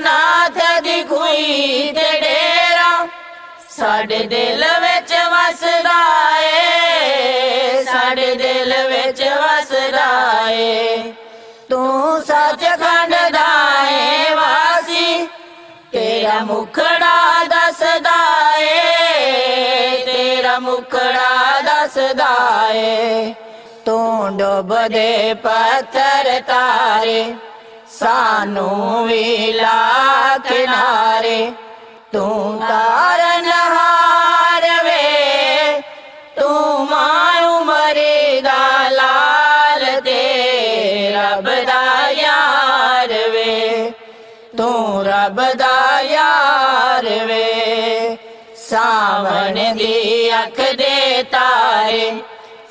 ਨਾਥ ਦੀ ਖੁਈ ਤੇ ਡੇਰਾ, ਸਾਡੇ ਦਿਲ ਵਿੱਚ ਵਸਦਾ ਏ, ਸਾਡੇ ਦਿਲ ਵਿੱਚ ਵਸਦਾ ਏ। ਤੂੰ ਸੱਚਖੰਡ ਦਾ ਏ ਵਾਸੀ, ਤੇਰਾ ਮੁਖੜਾ ਦੱਸਦਾ ਏ, ਤੇਰਾ ਮੁਖੜਾ ਦੱਸਦਾ ਏ। ਤੂੰ ਡੁੱਬਦੇ ਪੱਥਰ ਤਾਰੇ ਸਾਨੂੰ ਵੀ ਲਾ ਕਿਨਾਰੇ, ਤੂੰ ਤਾਰਨ ਹਾਰ ਵੇ ਤੂੰ ਮਾਂ ਉਮਰੇ ਦਾ ਲਾਲ ਤੇ ਰੱਬ ਦਾ ਯਾਰ ਵੇ ਤੂੰ ਰੱਬ ਦਾ ਯਾਰ ਵੇ ਸਾਵਣ ਦੀ ਅੱਖ ਦੇ ਤਾਰੇ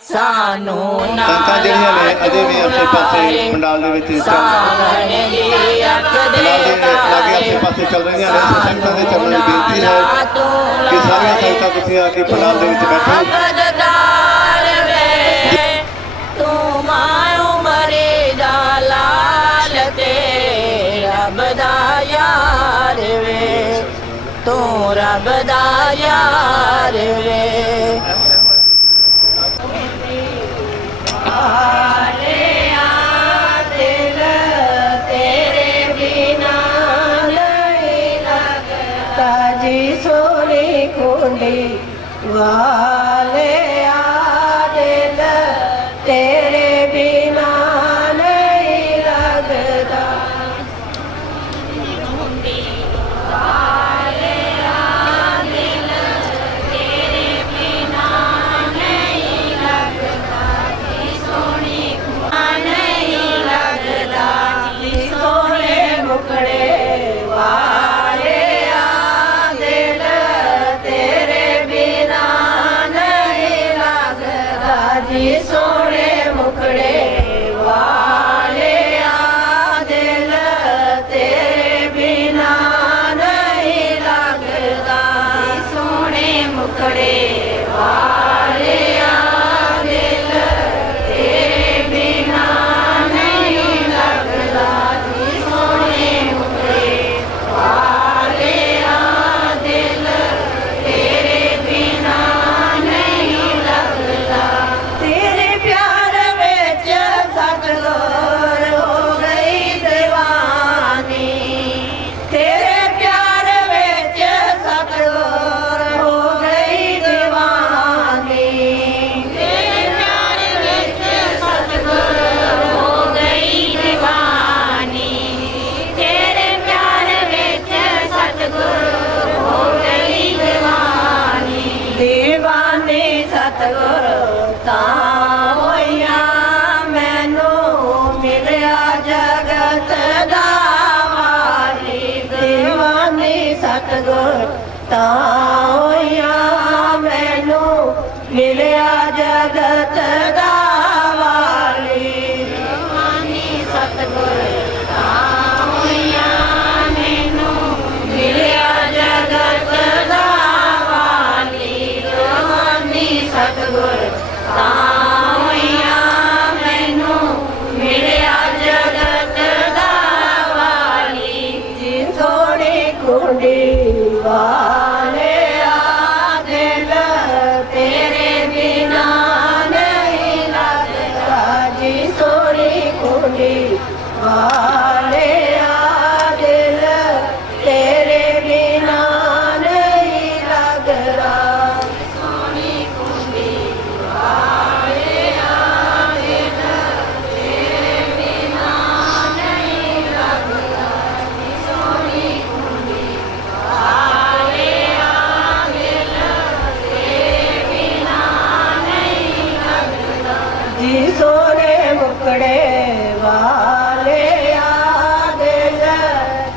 ਸਾਨੂੰ ਨਾਲ ਸੰਗਤਾਂ ਜਿਹੜੀਆਂ ਨੇ ਅਜੇ ਵੀ ਆਪਣੇ ਪਾਸੇ ਪੰਡਾਲ ਦੇ ਵਿੱਚ ਚੱਲ ਪੰਡਾਲ ਦੇ ਲਾਗੇ ਆਪਣੇ ਪਾਸੇ ਚੱਲ ਰਹੀਆਂ ਨੇ ਸੋ ਸੰਗਤਾਂ ਦੇ ਚਰਨਾਂ ਦੀ ਬੇਨਤੀ ਹੈ ਕਿ ਸਾਰੀਆਂ ਸੰਗਤਾਂ ਤੁਸੀਂ ਆ ਕੇ ਪੰਡਾਲ ਦੇ ਵਿੱਚ ਬੈਠੋ। ਤੇ ਰੱਬ ਦਾ ਯਾਰ ਵੇ। ਸਤਗੁਰ ਤਾਂ ਹੋਇਆ ਮੈਨੂੰ ਮਿਲਿਆ ਜਗਤ ਦਾ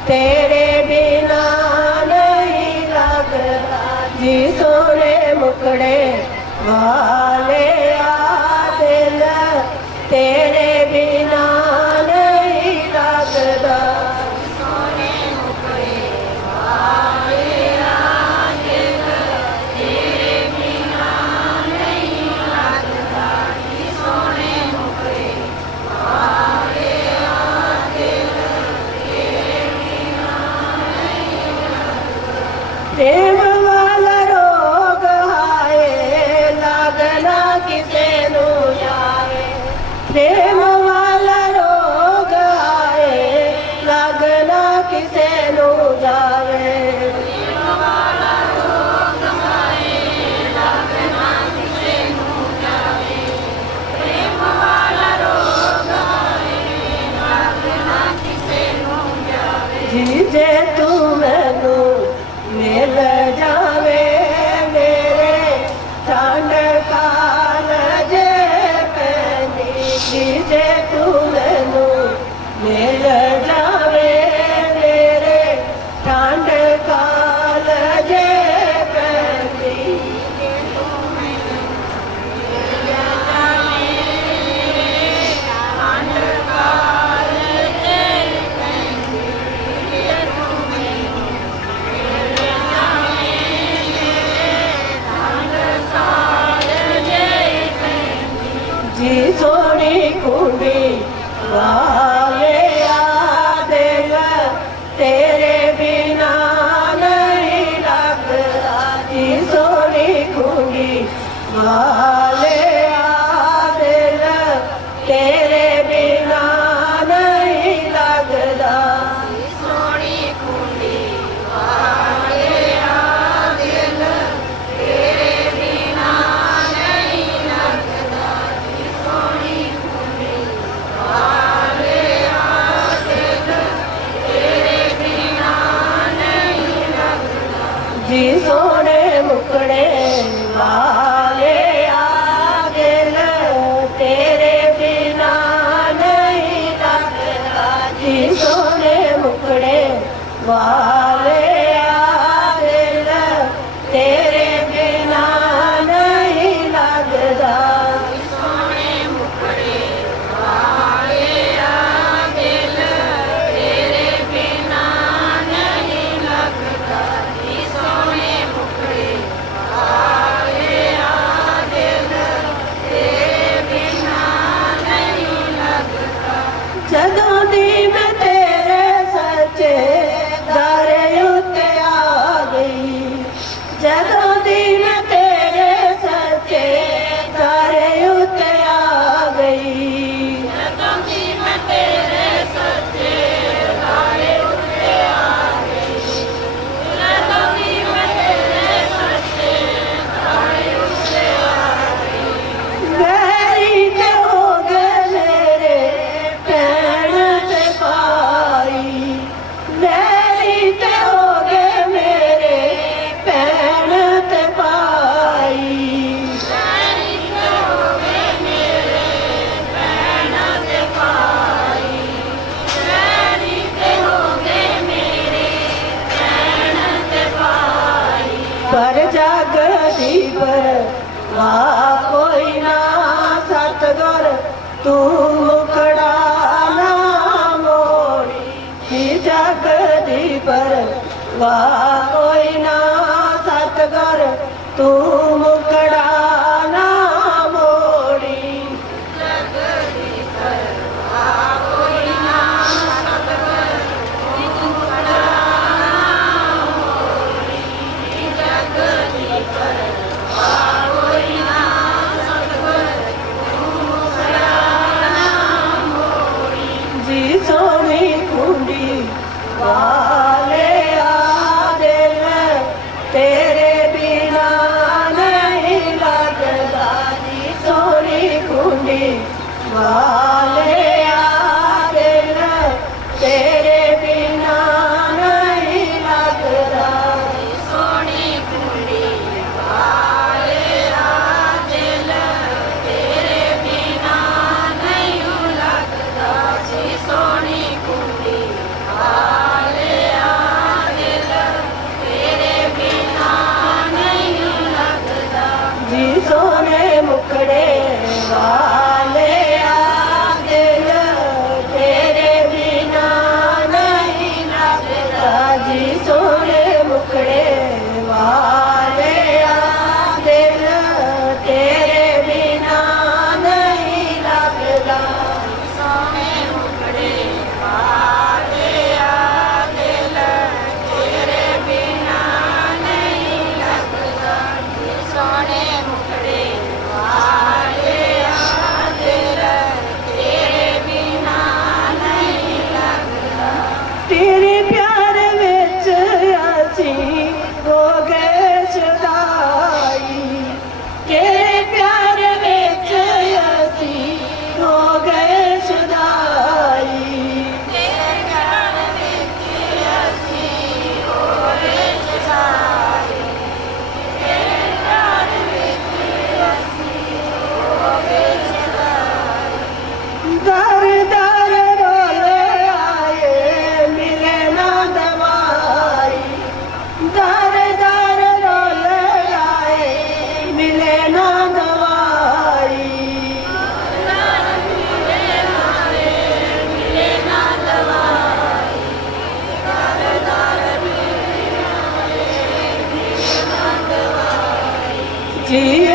ਤੇਰੇ ਬਿਨਾ ਨਹੀਂ ਲੱਗਦਾ। ਜੀ ਸੋ Jisone kude, va ਵਾਲੇ ਜੀ